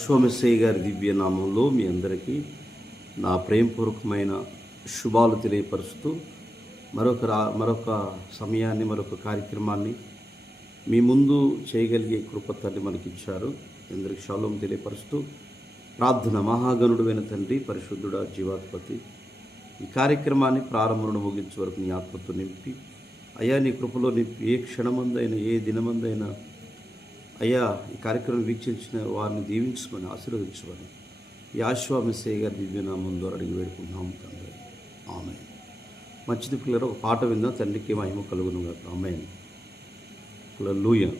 యెహోవా గారి దివ్య నామంలో మీ అందరికీ నా ప్రేమపూర్వకమైన శుభాలు తెలియపరుస్తూ మరొక సమయాన్ని మరొక కార్యక్రమాన్ని మీ ముందు చేయగలిగే కృప తండ్రి మనకిచ్చారు. అందరికి షాలోం తెలియపరుస్తూ ప్రార్థన. మహాగణుడైన తండ్రి, పరిశుద్ధుడా, జీవాధిపతి, ఈ కార్యక్రమాన్ని ప్రారంభం ముగించే వరకు నీ ఆత్మతో నింపి అయ్యా, నీ కృపలో నింపి ఏ క్షణమందైనా ఏ దినమందైనా అయ్యా ఈ కార్యక్రమం వీక్షించిన వారిని దీవించమని, ఆశీర్వదించమని యెహోవా గారి దివ్యనామం ద్వారా అడిగి వేడుకుంటున్నాము తండ్రి. ఆమేన్. మంచిది పిల్లలు, ఒక పాట విందాం. తండ్రికి మహిమ కలుగును గాక. ఆమేన్. హల్లెలూయా.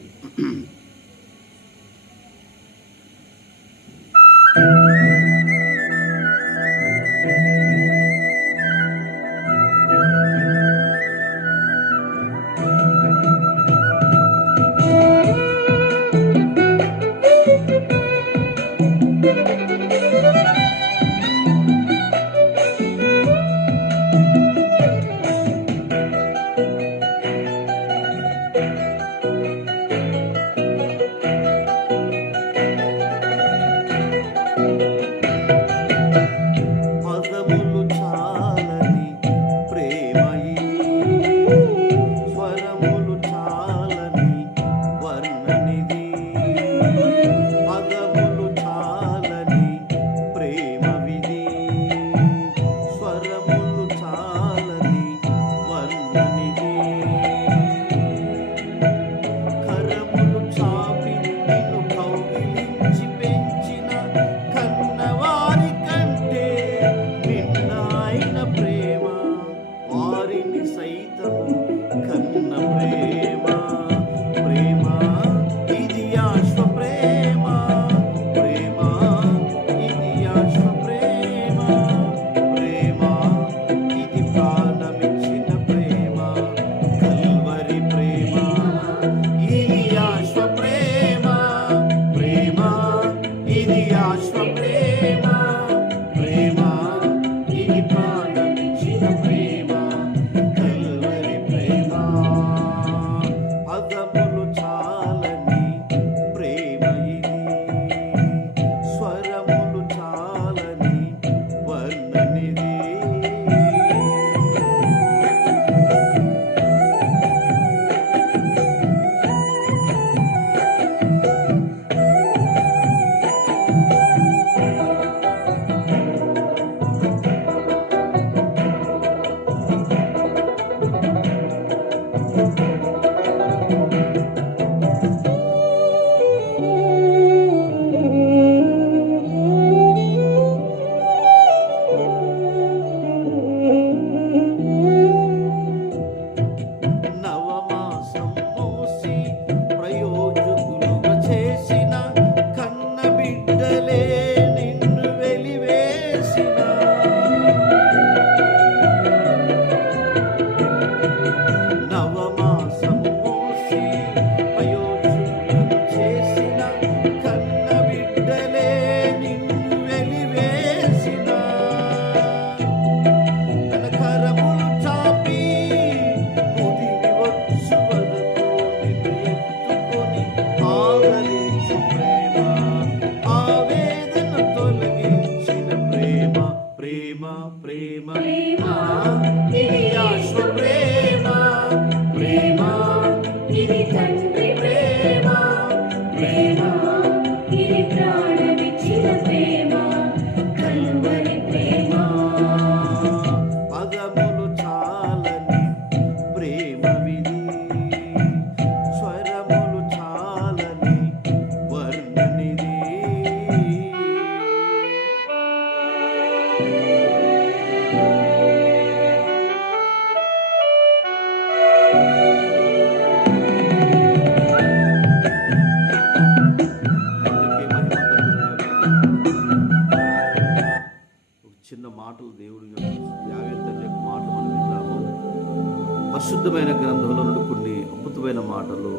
పరిశుద్ధమైన గ్రంథంలో నుండి కొన్ని అద్భుతమైన మాటలు,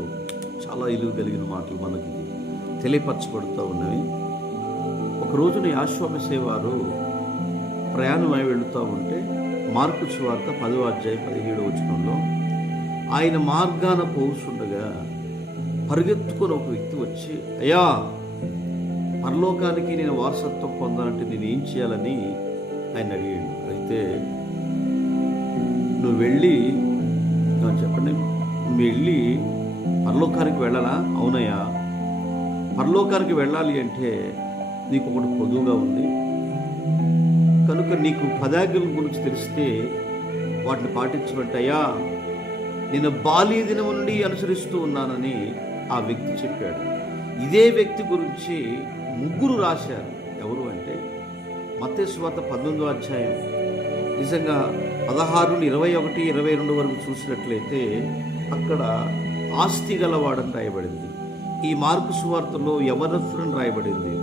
చాలా ఇలువ కలిగిన మాటలు మనకి తెలియపరచబడుతూ ఉన్నవి. ఒక రోజున యెహోవా వారు ప్రయాణమై వెళుతూ ఉంటే మార్కు సువార్త 10వ అధ్యాయం 17వ వచనంలో ఆయన మార్గాన పోవుచుండగా పరిగెత్తుకొని ఒక వ్యక్తి వచ్చి, అయ్యా పరలోకానికి నేను వారసత్వం పొందాలంటే నేను ఏం చేయాలని ఆయన అడిగాడు. అయితే నువ్వు వెళ్ళి చెప్పండి, నువ్వు వెళ్ళి పరలోకానికి వెళ్ళాలా? అవునయ్యా, పరలోకానికి వెళ్ళాలి అంటే నీకు ఒకటి పొదువుగా ఉంది కనుక నీకు 10 ఆజ్ఞల గురించి తెలిస్తే వాటిని పాటించమంటయ్యా, నేను బాల్య దినం నుండి అనుసరిస్తూ ఉన్నానని ఆ వ్యక్తి చెప్పాడు. ఇదే వ్యక్తి గురించి 3 రాశారు. ఎవరు అంటే మత్తయి సువార్త 19వ అధ్యాయం నిజంగా 16 నుండి 21, 22 వరకు చూసినట్లయితే అక్కడ ఆస్తి గలవాడని రాయబడింది. ఈ మార్కు సువార్తలో యవనస్తుడని రాయబడింది.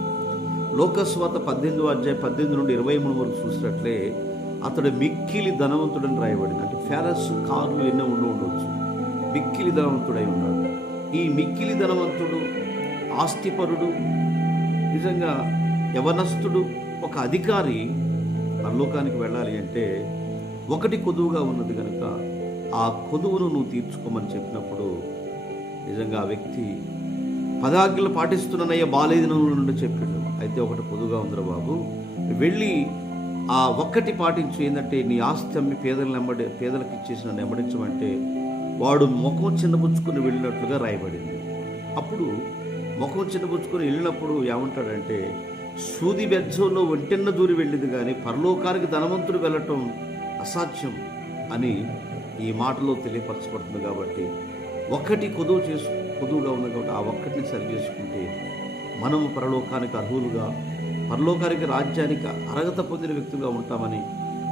లోక సువార్త 18వ అధ్యాయం 18 నుండి 23 వరకు చూసినట్లే అతడు మిక్కిలి ధనవంతుడని రాయబడింది. అంటే ఫెరస్ కార్లు ఎన్నో ఉండవచ్చు, మిక్కిలి ధనవంతుడై ఉన్నాడు. ఈ మిక్కిలి ధనవంతుడు, ఆస్తిపరుడు, నిజంగా యవనస్తుడు, ఒక అధికారి పరలోకానికి వెళ్ళాలి అంటే ఒకటి కొదువుగా ఉన్నది కనుక ఆ కొదువును నువ్వు తీర్చుకోమని చెప్పినప్పుడు నిజంగా ఆ వ్యక్తి 10 ఆజ్ఞలు పాటిస్తున్నానయ్యా బాల్యదినం నుండి చెప్పిండు. అయితే ఒకటి పొదువుగా ఉందిరా బాబు, వెళ్ళి ఆ ఒక్కటి పాటించు. ఏంటంటే నీ ఆస్తి అమ్మి పేదలకు ఇచ్చేసి నన్ను వెంబడించమంటే వాడు ముఖం చిన్నపుచ్చుకుని వెళ్ళినట్లుగా రాయబడింది. అప్పుడు ముఖం చిన్నపుచ్చుకొని వెళ్ళినప్పుడు ఏమంటాడంటే సూది బెజ్జంలో ఒంటెన్న దూరి వెళ్ళింది కానీ పరలోకానికి ధనవంతుడు వెళ్ళటం అసాధ్యం అని ఈ మాటలో తెలియపరచబడుతుంది. కాబట్టి ఒక్కటి కొదువుగా ఉంది కాబట్టి ఆ ఒక్కటిని సరి చేసుకుంటే మనము పరలోకానికి అర్హులుగా, పరలోకానికి రాజ్యానికి అర్హత పొందిన వ్యక్తులుగా ఉంటామని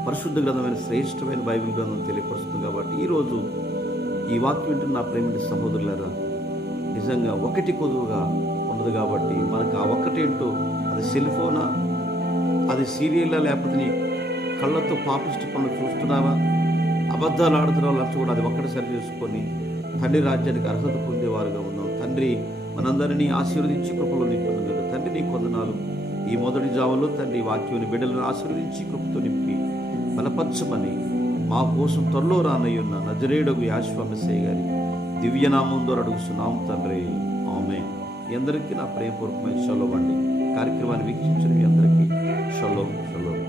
పరిశుద్ధ గ్రంథమైన శ్రేష్టమైన బైబిల్ గ్రంథం తెలియపరుస్తుంది. కాబట్టి ఈరోజు ఈ వాక్యం వింటున్న నా ప్రేమిటి సహోదరులారా, నిజంగా ఒకటి కొదువుగా ఉన్నది కాబట్టి మనకు ఆ ఒక్కటేంటో, అది సెల్ ఫోనా, అది సీరియల్లా, లేకపోతే నీ కళ్ళతో పాపిష్టి పనులు చూస్తున్నావా, అబద్ధాలు ఆడుతున్న వాళ్ళు కూడా అది ఒక్కటి సరి చేసుకొని తండ్రి రాజ్యానికి అర్హత పొందేవారుగా ఉన్నాం. తండ్రి మనందరినీ ఆశీర్వదించి కృపలో నింపుతుంది. తండ్రి నీ కొందనాలు. ఈ మొదటి జావలో తండ్రి వాక్యాన్ని బిడ్డలను ఆశీర్వదించి కృపతో నింపి బలపరచమని మా కోసం త్వరలో రానయ్యున్న నజరేయుడగు యేసు మెస్సయ్య గారి దివ్యనామం ద్వారా అడుగుతున్నాం తండ్రి, ఆమేన్. మీ అందరికీ నా ప్రేమపూర్వకమైన షలోమ్ అండి. కార్యక్రమాన్ని వీక్షించిన మీ అందరికీ షలోమ్ షలోమ్.